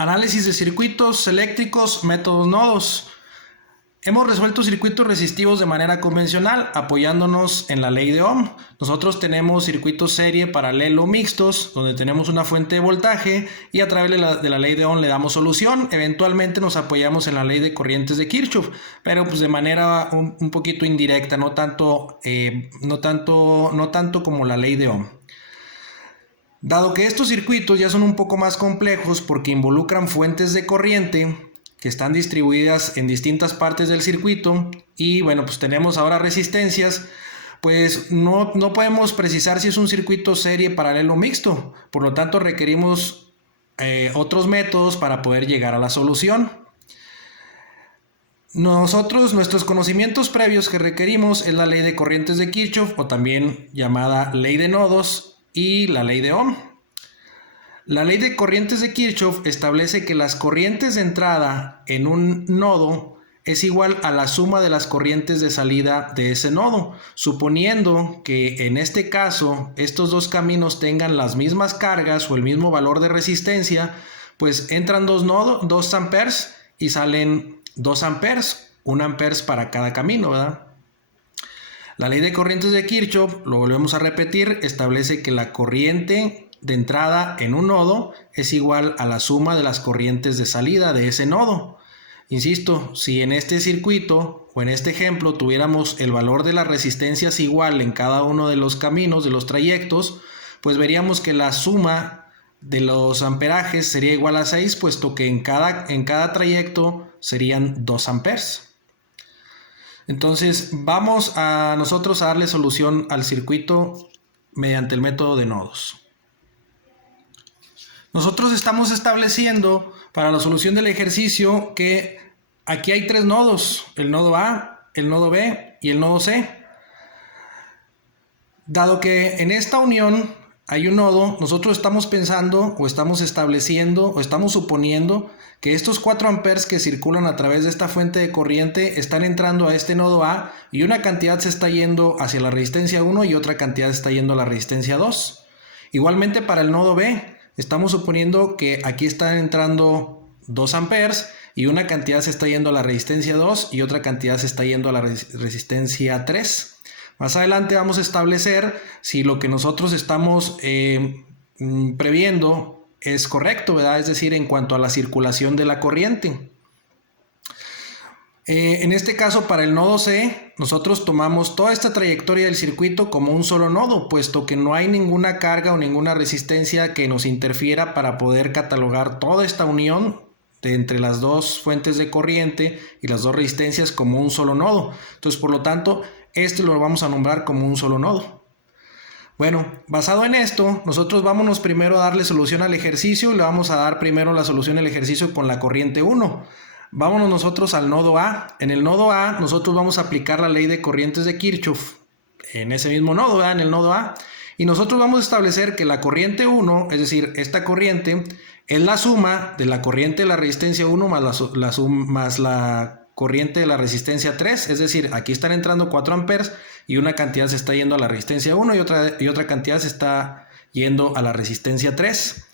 Análisis de circuitos eléctricos, métodos nodos. Hemos resuelto circuitos resistivos de manera convencional, apoyándonos en la ley de Ohm. Nosotros tenemos circuitos serie, paralelo, mixtos, donde tenemos una fuente de voltaje y a través de la ley de Ohm le damos solución. Eventualmente nos apoyamos en la ley de corrientes de Kirchhoff, pero pues de manera un poquito indirecta, no tanto como la ley de Ohm. Dado que estos circuitos ya son un poco más complejos porque involucran fuentes de corriente que están distribuidas en distintas partes del circuito y bueno, pues tenemos ahora resistencias, pues no podemos precisar si es un circuito serie, paralelo o mixto. Por lo tanto requerimos otros métodos para poder llegar a la solución. Nuestros conocimientos previos que requerimos es la ley de corrientes de Kirchhoff, o también llamada ley de nodos, y la ley de Ohm. La ley de corrientes de Kirchhoff establece que las corrientes de entrada en un nodo es igual a la suma de las corrientes de salida de ese nodo, suponiendo que en este caso estos dos caminos tengan las mismas cargas o el mismo valor de resistencia, pues entran dos amperes y salen 2 amperes, 1 amperes para cada camino, ¿verdad? La ley de corrientes de Kirchhoff, lo volvemos a repetir, establece que la corriente de entrada en un nodo es igual a la suma de las corrientes de salida de ese nodo. Insisto, si en este circuito o en este ejemplo tuviéramos el valor de las resistencias igual en cada uno de los caminos, de los trayectos, pues veríamos que la suma de los amperajes sería igual a 6, puesto que en cada trayecto serían 2 amperes. Entonces vamos a nosotros a darle solución al circuito mediante el método de nodos. Nosotros estamos estableciendo para la solución del ejercicio que aquí hay 3 nodos, el nodo A, el nodo B y el nodo C. Dado que en esta unión hay un nodo, nosotros estamos pensando o estamos estableciendo o estamos suponiendo que estos 4 amperes que circulan a través de esta fuente de corriente están entrando a este nodo A y una cantidad se está yendo hacia la resistencia 1 y otra cantidad se está yendo a la resistencia 2. Igualmente para el nodo B, estamos suponiendo que aquí están entrando 2 amperes y una cantidad se está yendo a la resistencia 2 y otra cantidad se está yendo a la resistencia 3. Más adelante vamos a establecer si lo que nosotros estamos previendo es correcto, ¿verdad? Es decir, en cuanto a la circulación de la corriente. En este caso, para el nodo C, nosotros tomamos toda esta trayectoria del circuito como un solo nodo, puesto que no hay ninguna carga o ninguna resistencia que nos interfiera para poder catalogar toda esta unión entre las dos fuentes de corriente y las dos resistencias como un solo nodo. Entonces, por lo tanto, este lo vamos a nombrar como un solo nodo. Bueno, basado en esto, nosotros vámonos primero a darle solución al ejercicio y le vamos a dar primero la solución al ejercicio con la corriente 1. Vámonos nosotros al nodo A. En el nodo A nosotros vamos a aplicar la ley de corrientes de Kirchhoff en ese mismo nodo, ¿verdad? En el nodo A. Y nosotros vamos a establecer que la corriente 1, es decir, esta corriente, es la suma de la corriente de la resistencia 1 más la corriente de la resistencia 3. Es decir, aquí están entrando 4 amperes y una cantidad se está yendo a la resistencia 1 y otra cantidad se está yendo a la resistencia 3.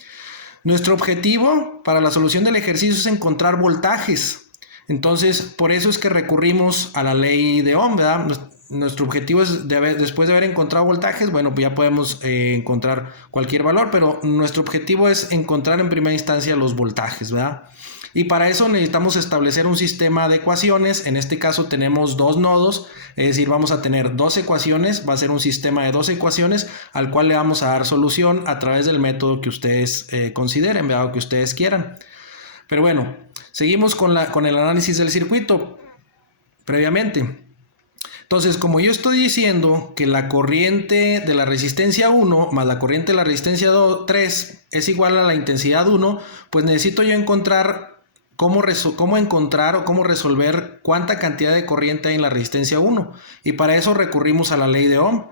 Nuestro objetivo para la solución del ejercicio es encontrar voltajes. Entonces, por eso es que recurrimos a la ley de Ohm, ¿verdad? Nuestro objetivo es, después de haber encontrado voltajes, bueno, pues ya podemos encontrar cualquier valor, pero nuestro objetivo es encontrar en primera instancia los voltajes, ¿verdad? Y para eso necesitamos establecer un sistema de ecuaciones. En este caso tenemos 2 nodos, es decir, vamos a tener 2 ecuaciones, va a ser un sistema de 2 ecuaciones al cual le vamos a dar solución a través del método que ustedes consideren, ¿verdad? O que ustedes quieran. Pero bueno, seguimos con el análisis del circuito previamente. Entonces, como yo estoy diciendo que la corriente de la resistencia 1 más la corriente de la resistencia 3 es igual a la intensidad 1, pues necesito yo encontrar cómo encontrar o cómo resolver cuánta cantidad de corriente hay en la resistencia 1. Y para eso recurrimos a la ley de Ohm.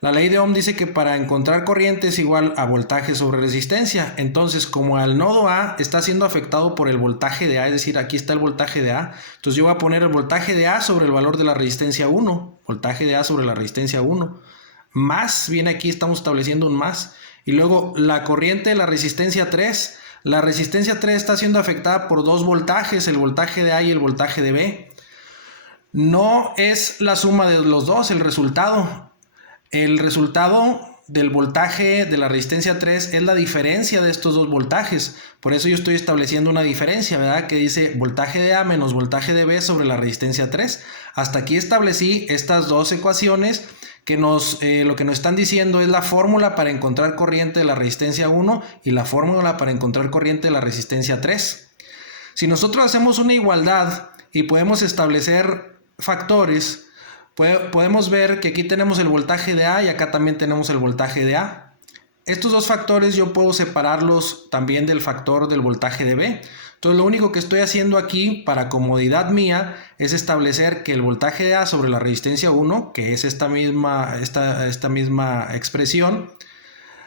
La ley de Ohm dice que para encontrar corriente es igual a voltaje sobre resistencia. Entonces, como el nodo A está siendo afectado por el voltaje de A, es decir, aquí está el voltaje de A, entonces yo voy a poner el voltaje de A sobre el valor de la resistencia 1. Voltaje de A sobre la resistencia 1. Más, viene aquí, estamos estableciendo un más. Y luego la corriente de la resistencia 3 La resistencia 3 está siendo afectada por dos voltajes, el voltaje de A y el voltaje de B. No es la suma de los dos el resultado. El resultado del voltaje de la resistencia 3 es la diferencia de estos dos voltajes. Por eso yo estoy estableciendo una diferencia, ¿verdad? Que dice voltaje de A menos voltaje de B sobre la resistencia 3. Hasta aquí establecí estas dos ecuaciones que lo que nos están diciendo es la fórmula para encontrar corriente de la resistencia 1 y la fórmula para encontrar corriente de la resistencia 3. Si nosotros hacemos una igualdad y podemos establecer factores, podemos ver que aquí tenemos el voltaje de A y acá también tenemos el voltaje de A. Estos dos factores yo puedo separarlos también del factor del voltaje de B. Entonces lo único que estoy haciendo aquí para comodidad mía es establecer que el voltaje de A sobre la resistencia 1, que es esta misma expresión,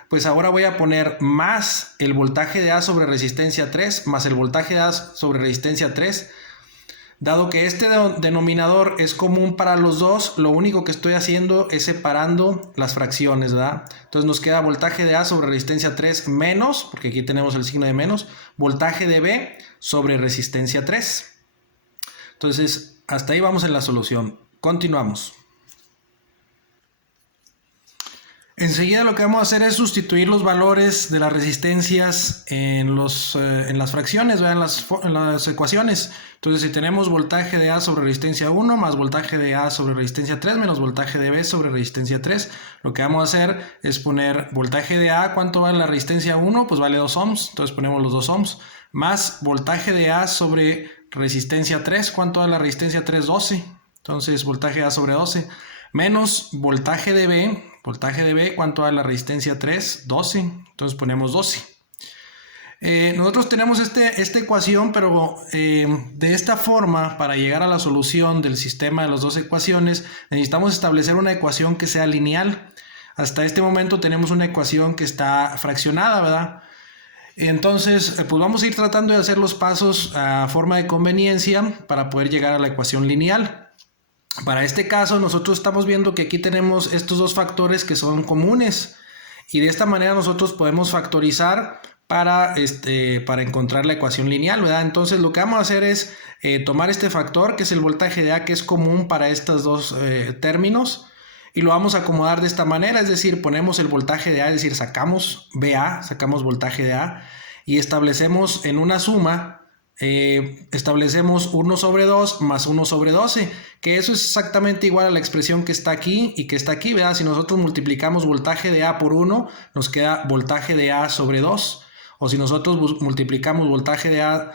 pues ahora voy a poner más el voltaje de A sobre resistencia 3 más el voltaje de A sobre resistencia 3. Dado que este denominador es común para los dos, lo único que estoy haciendo es separando las fracciones, ¿verdad? Entonces nos queda voltaje de A sobre resistencia 3 menos, porque aquí tenemos el signo de menos, voltaje de B sobre resistencia 3. Entonces, hasta ahí vamos en la solución. Continuamos. Enseguida lo que vamos a hacer es sustituir los valores de las resistencias en las fracciones, en las ecuaciones. Entonces, si tenemos voltaje de A sobre resistencia 1 más voltaje de A sobre resistencia 3 menos voltaje de B sobre resistencia 3, lo que vamos a hacer es poner voltaje de A, ¿cuánto vale la resistencia 1? Pues vale 2 ohms, entonces ponemos los 2 ohms, más voltaje de A sobre resistencia 3, ¿cuánto vale la resistencia 3? 12, entonces voltaje de A sobre 12, menos voltaje de B, ¿cuánto da la resistencia 3? 12. Entonces ponemos 12. Nosotros tenemos esta ecuación, pero de esta forma, para llegar a la solución del sistema de las dos ecuaciones, necesitamos establecer una ecuación que sea lineal. Hasta este momento tenemos una ecuación que está fraccionada, ¿verdad? Entonces, pues vamos a ir tratando de hacer los pasos a forma de conveniencia para poder llegar a la ecuación lineal. Para este caso, nosotros estamos viendo que aquí tenemos estos dos factores que son comunes y de esta manera nosotros podemos factorizar para encontrar la ecuación lineal, ¿verdad? Entonces lo que vamos a hacer es tomar este factor que es el voltaje de A, que es común para estos dos términos, y lo vamos a acomodar de esta manera, es decir, ponemos el voltaje de A, es decir, sacamos BA, sacamos voltaje de A y establecemos en una suma. Establecemos 1 sobre 2 más 1 sobre 12, que eso es exactamente igual a la expresión que está aquí y que está aquí, ¿verdad? Si nosotros multiplicamos voltaje de A por 1, nos queda voltaje de A sobre 2, o si nosotros multiplicamos voltaje de A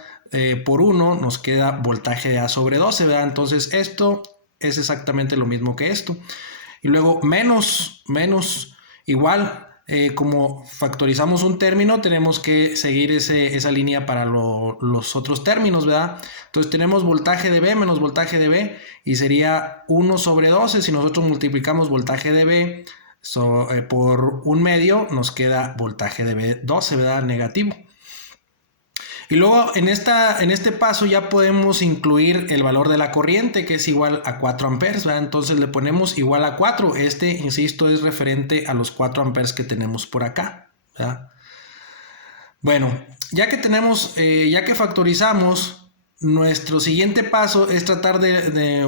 por 1, nos queda voltaje de A sobre 12, ¿verdad? Entonces esto es exactamente lo mismo que esto. Y luego menos, igual. Como factorizamos un término, tenemos que seguir esa línea para los otros términos, ¿verdad? Entonces tenemos voltaje de B menos voltaje de B y sería 1 sobre 12. Si nosotros multiplicamos voltaje de B por 1/2, nos queda voltaje de B 12, ¿verdad? Negativo. Y luego en este paso ya podemos incluir el valor de la corriente, que es igual a 4 amperes, ¿verdad? Entonces le ponemos igual a 4. Insisto, es referente a los 4 amperes que tenemos por acá, ¿verdad? Bueno, ya que factorizamos, nuestro siguiente paso es tratar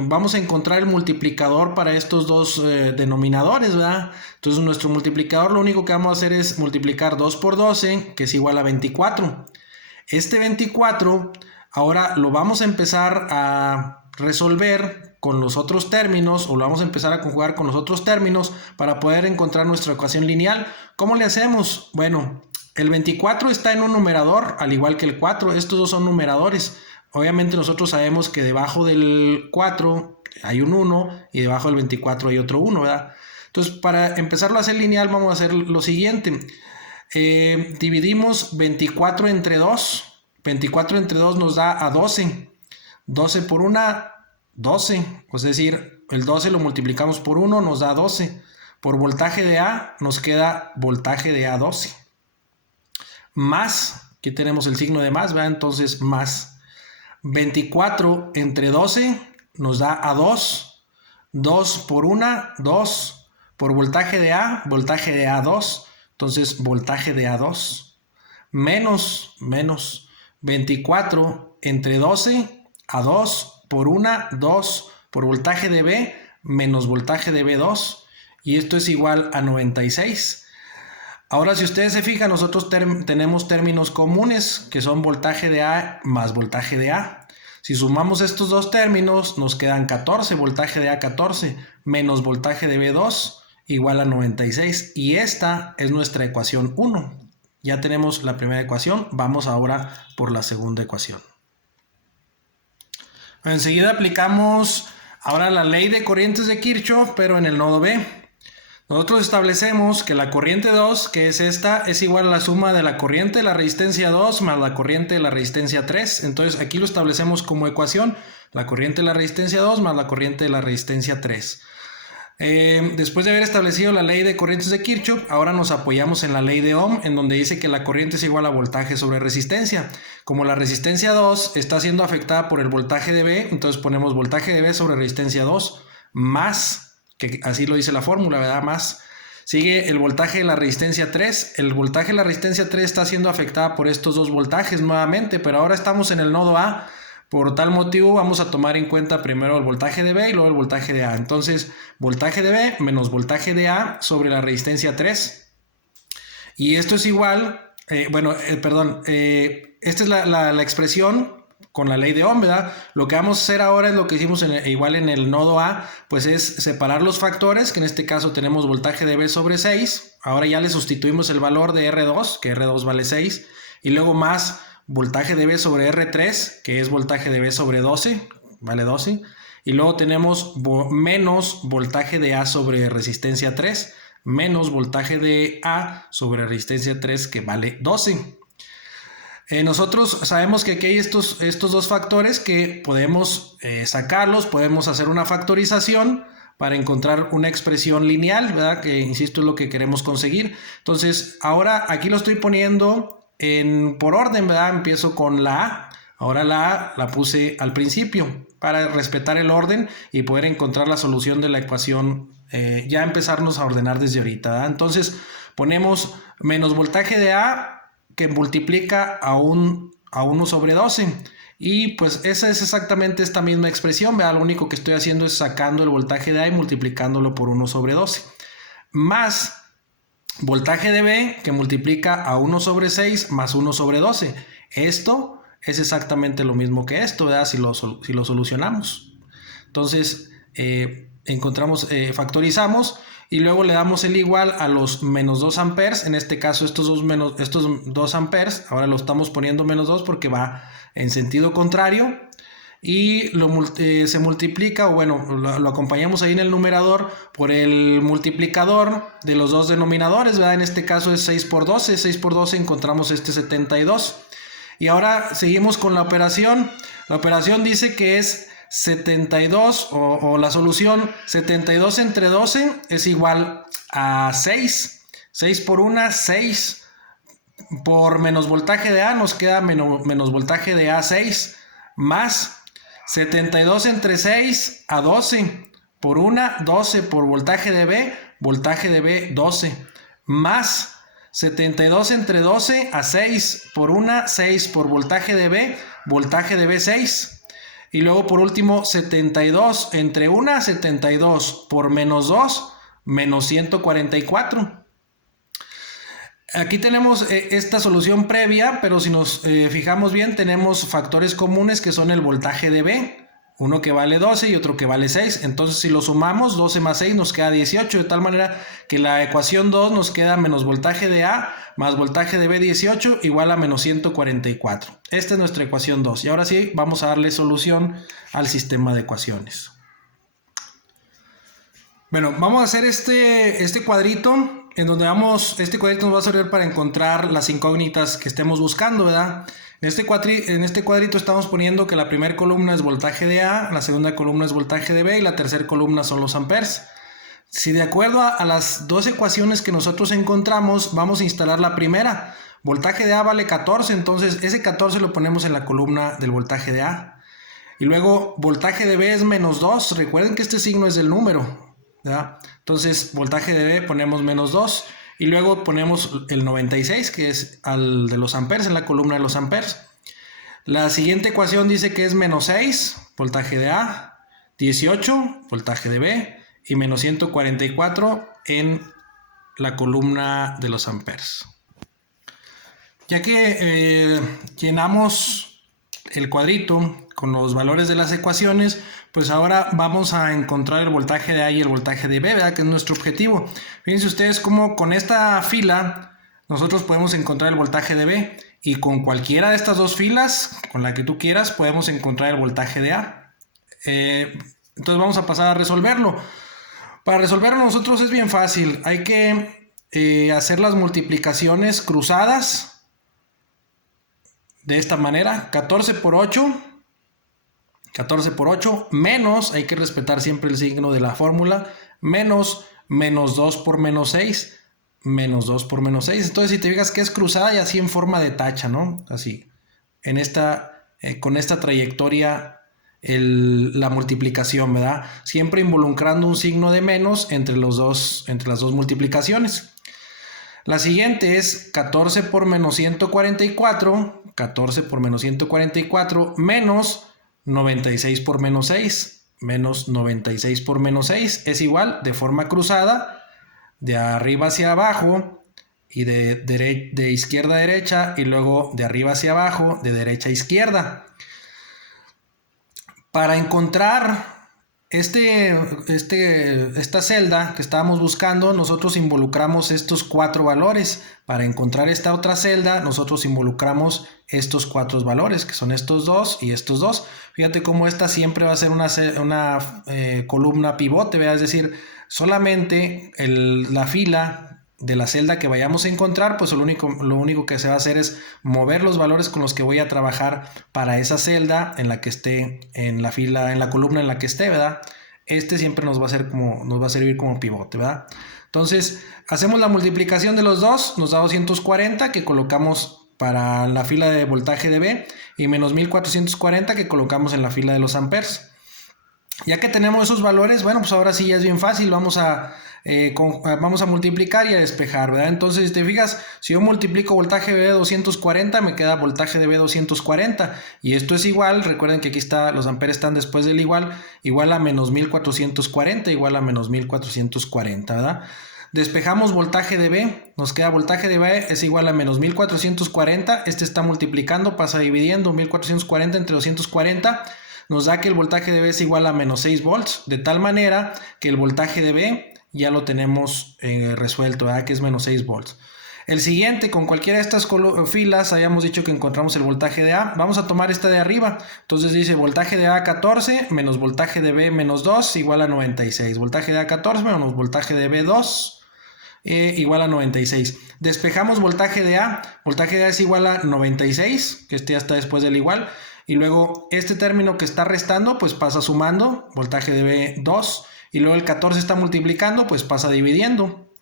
vamos a encontrar el multiplicador para estos dos denominadores, ¿verdad? Entonces nuestro multiplicador, lo único que vamos a hacer es multiplicar 2 por 12, que es igual a 24. Este 24 ahora lo vamos a empezar a resolver con los otros términos, o lo vamos a empezar a conjugar con los otros términos para poder encontrar nuestra ecuación lineal. ¿Cómo le hacemos? Bueno, el 24 está en un numerador, al igual que el 4. Estos dos son numeradores. Obviamente nosotros sabemos que debajo del 4 hay un 1 y debajo del 24 hay otro 1, ¿verdad? Entonces, para empezarlo a hacer lineal, vamos a hacer lo siguiente. Dividimos 24 entre 2. 24 entre 2 nos da a 12. 12 por 1, 12. Es decir, el 12 lo multiplicamos por 1, nos da 12. Por voltaje de A nos queda voltaje de A 12. Más, aquí tenemos el signo de más, ¿verdad? Entonces más. 24 entre 12 nos da a 2. 2 por 1, 2. Por voltaje de A 2. Entonces, voltaje de A2 menos 24 entre 12 a 2 por 1, 2 por voltaje de B menos voltaje de B2, y esto es igual a 96. Ahora, si ustedes se fijan, nosotros tenemos términos comunes que son voltaje de A más voltaje de A. Si sumamos estos dos términos, nos quedan 14, voltaje de A 14 menos voltaje de B2 igual a 96, y esta es nuestra ecuación 1. Ya tenemos la primera ecuación, vamos ahora por la segunda ecuación. Enseguida aplicamos ahora la ley de corrientes de Kirchhoff, pero en el nodo B. Nosotros establecemos que la corriente 2, que es esta, es igual a la suma de la corriente de la resistencia 2 más la corriente de la resistencia 3. Entonces aquí lo establecemos como ecuación, la corriente de la resistencia 2 más la corriente de la resistencia 3. Después de haber establecido la ley de corrientes de Kirchhoff, ahora nos apoyamos en la ley de Ohm, en donde dice que la corriente es igual a voltaje sobre resistencia. Como la resistencia 2 está siendo afectada por el voltaje de B, entonces ponemos voltaje de B sobre resistencia 2 más, que así lo dice la fórmula, ¿verdad? Más. Sigue el voltaje de la resistencia 3. El voltaje de la resistencia 3 está siendo afectada por estos dos voltajes nuevamente, pero ahora estamos en el nodo A. Por tal motivo vamos a tomar en cuenta primero el voltaje de B y luego el voltaje de A. Entonces, voltaje de B menos voltaje de A sobre la resistencia 3. Y esto es igual, esta es la expresión con la ley de Ohm, ¿verdad? Lo que vamos a hacer ahora es lo que hicimos igual en el nodo A, pues es separar los factores, que en este caso tenemos voltaje de B sobre 6. Ahora ya le sustituimos el valor de R2, que R2 vale 6, y luego más voltaje de B sobre R3, que es voltaje de B sobre 12, vale 12, y luego tenemos menos voltaje de A sobre resistencia 3, menos voltaje de A sobre resistencia 3, que vale 12. Nosotros sabemos que aquí hay estos dos factores que podemos sacarlos, podemos hacer una factorización para encontrar una expresión lineal, ¿verdad? Que insisto es lo que queremos conseguir. Entonces ahora aquí lo estoy poniendo por orden, ¿verdad? Empiezo con la A. Ahora la A la puse al principio para respetar el orden y poder encontrar la solución de la ecuación, ya empezarnos a ordenar desde ahorita, ¿verdad? Entonces ponemos menos voltaje de A que multiplica a 1 sobre 12. Y pues esa es exactamente esta misma expresión, ¿verdad? Lo único que estoy haciendo es sacando el voltaje de A y multiplicándolo por 1 sobre 12. Más voltaje de B que multiplica a 1 sobre 6 más 1 sobre 12. Esto es exactamente lo mismo que esto, ¿verdad? Si lo solucionamos. Entonces factorizamos y luego le damos el igual a los menos 2 amperes. En este caso estos 2 amperes, ahora lo estamos poniendo menos 2 porque va en sentido contrario. Y se multiplica, o bueno, lo acompañamos ahí en el numerador por el multiplicador de los dos denominadores, ¿verdad? En este caso es 6 por 12, 6 por 12 encontramos 72. Y ahora seguimos con la operación. La operación dice que es 72, o la solución 72 entre 12 es igual a 6. 6 por 1, 6 por menos voltaje de A, nos queda menos voltaje de A 6, más 72 entre 6 a 12 por 1, 12 por voltaje de B 12, más 72 entre 12 a 6 por 1, 6 por voltaje de B 6. Y luego por último 72 entre 1, 72 por menos 2, menos 144. Aquí tenemos esta solución previa, pero si nos fijamos bien, tenemos factores comunes que son el voltaje de B, uno que vale 12 y otro que vale 6. Entonces si lo sumamos, 12 más 6 nos queda 18, de tal manera que la ecuación 2 nos queda menos voltaje de A más voltaje de B 18 igual a menos 144. Esta es nuestra ecuación 2. Y ahora sí, vamos a darle solución al sistema de ecuaciones. Bueno, vamos a hacer este cuadrito, en donde este cuadrito nos va a servir para encontrar las incógnitas que estemos buscando, ¿verdad? En este cuadrito estamos poniendo que la primera columna es voltaje de A, la segunda columna es voltaje de B y la tercera columna son los amperes. Si de acuerdo a las dos ecuaciones que nosotros encontramos, vamos a instalar la primera. Voltaje de A vale 14, entonces ese 14 lo ponemos en la columna del voltaje de A. Y luego voltaje de B es menos 2, recuerden que este signo es del número, ¿verdad? Entonces voltaje de B ponemos menos 2 Y luego ponemos el 96, que es al de los amperes, en la columna de los amperes. La siguiente ecuación dice que es menos 6, voltaje de A, 18, voltaje de B, y menos 144 en la columna de los amperes. Ya que llenamos el cuadrito con los valores de las ecuaciones, pues ahora vamos a encontrar el voltaje de A y el voltaje de B, ¿verdad? Que es nuestro objetivo. Fíjense ustedes cómo con esta fila nosotros podemos encontrar el voltaje de B, y con cualquiera de estas dos filas, con la que tú quieras, podemos encontrar el voltaje de A. Entonces vamos a pasar a resolverlo. Para resolverlo nosotros es bien fácil. Hay que hacer las multiplicaciones cruzadas de esta manera. 14 por 8 menos, hay que respetar siempre el signo de la fórmula, menos 2 por menos 6, menos 2 por menos 6. Entonces si te fijas que es cruzada y así en forma de tacha, ¿no? Así, en con esta trayectoria la multiplicación, ¿verdad? Siempre involucrando un signo de menos entre las dos multiplicaciones. La siguiente es 14 por menos 144, 14 por menos 144 menos 96 por menos 6, menos 96 por menos 6 es igual, de forma cruzada, de arriba hacia abajo y de izquierda a derecha, y luego de arriba hacia abajo, de derecha a izquierda. Para encontrar esta celda que estábamos buscando, nosotros involucramos estos 4 valores. Para encontrar esta otra celda, nosotros involucramos estos 4 valores, que son estos 2 y estos 2. Fíjate cómo esta siempre va a ser una columna pivote, ¿verdad? Es decir, solamente la fila de la celda que vayamos a encontrar, pues lo único que se va a hacer es mover los valores con los que voy a trabajar para esa celda en la que esté, en la columna en la que esté, ¿verdad? Siempre nos va a servir como pivote, ¿verdad? Entonces, hacemos la multiplicación de los dos, nos da 240 que colocamos para la fila de voltaje de B, y menos 1440 que colocamos en la fila de los amperes. Ya que tenemos esos valores, bueno, pues ahora sí ya es bien fácil, vamos a multiplicar y a despejar, ¿verdad? Entonces, si te fijas, si yo multiplico voltaje de B 240, me queda voltaje de B 240, y esto es igual, recuerden que aquí los amperes están después del igual a menos 1440, igual a menos 1440, ¿verdad? Despejamos voltaje de B, nos queda voltaje de B es igual a menos 1440, está multiplicando, pasa dividiendo 1440 entre 240, nos da que el voltaje de B es igual a menos 6 volts, de tal manera que el voltaje de B ya lo tenemos resuelto, ¿verdad? Que es menos 6 volts. El siguiente, con cualquiera de estas filas, habíamos dicho que encontramos el voltaje de A. Vamos a tomar esta de arriba. Entonces dice voltaje de A 14 menos voltaje de B menos 2 igual a 96. Voltaje de A 14 menos voltaje de B 2 igual a 96. Despejamos voltaje de A. Voltaje de A es igual a 96, que ya está después del igual. Y luego este término que está restando, pues pasa sumando, voltaje de B 2. Y luego el 14 está multiplicando, pues pasa dividiendo.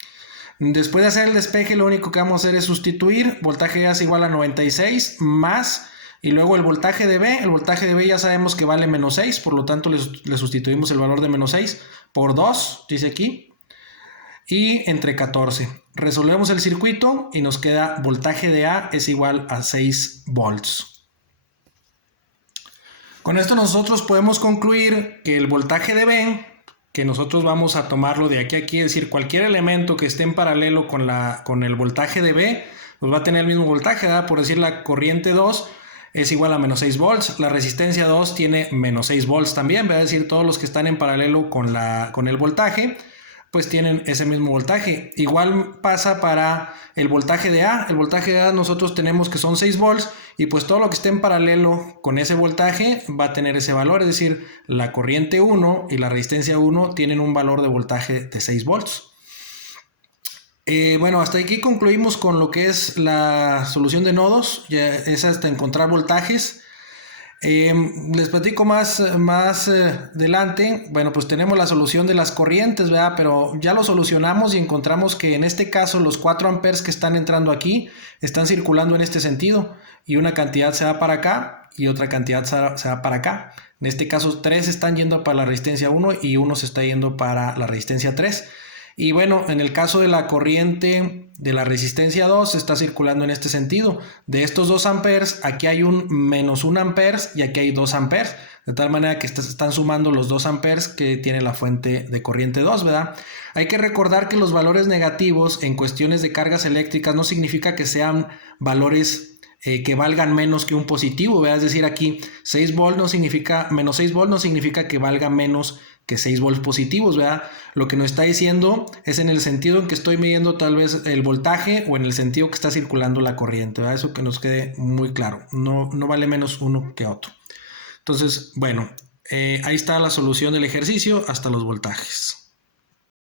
Después de hacer el despeje, lo único que vamos a hacer es sustituir. Voltaje de A es igual a 96 más, y luego el voltaje de B ya sabemos que vale menos 6, por lo tanto le sustituimos el valor de menos 6 por 2, dice aquí, y entre 14. Resolvemos el circuito y nos queda voltaje de A es igual a 6 volts. Con esto nosotros podemos concluir que el voltaje de B, que nosotros vamos a tomarlo de aquí a aquí, es decir, cualquier elemento que esté en paralelo con el voltaje de B, pues va a tener el mismo voltaje, ¿verdad? Por decir, la corriente 2 es igual a menos 6 volts, la resistencia 2 tiene menos 6 volts también, ¿verdad? Es decir, todos los que están en paralelo con el voltaje, pues tienen ese mismo voltaje. Igual pasa para el voltaje de A. El voltaje de A nosotros tenemos que son 6 volts, y pues todo lo que esté en paralelo con ese voltaje va a tener ese valor, es decir, la corriente 1 y la resistencia 1 tienen un valor de voltaje de 6 volts. Bueno, hasta aquí concluimos con lo que es la solución de nodos, ya es hasta encontrar voltajes. Les platico más adelante. Bueno, pues tenemos la solución de las corrientes, ¿verdad? Pero ya lo solucionamos y encontramos que en este caso los 4 amperes que están entrando aquí están circulando en este sentido, y una cantidad se va para acá y otra cantidad se va para acá. En este caso 3 están yendo para la resistencia 1 y 1 se está yendo para la resistencia 3. Y bueno, en el caso de la corriente de la resistencia 2 está circulando en este sentido. De estos 2 amperes, aquí hay un menos 1 amperes y aquí hay 2 amperes. De tal manera que están sumando los 2 amperes que tiene la fuente de corriente 2, ¿verdad? Hay que recordar que los valores negativos en cuestiones de cargas eléctricas no significa que sean valores que valgan menos que un positivo, ¿verdad? Es decir, aquí 6 volts no significa, menos 6 volts no significa que valga menos que 6 volts positivos, ¿verdad? Lo que nos está diciendo es en el sentido en que estoy midiendo tal vez el voltaje o en el sentido que está circulando la corriente, ¿verdad? Eso que nos quede muy claro, no vale menos uno que otro. Entonces, bueno, ahí está la solución del ejercicio hasta los voltajes.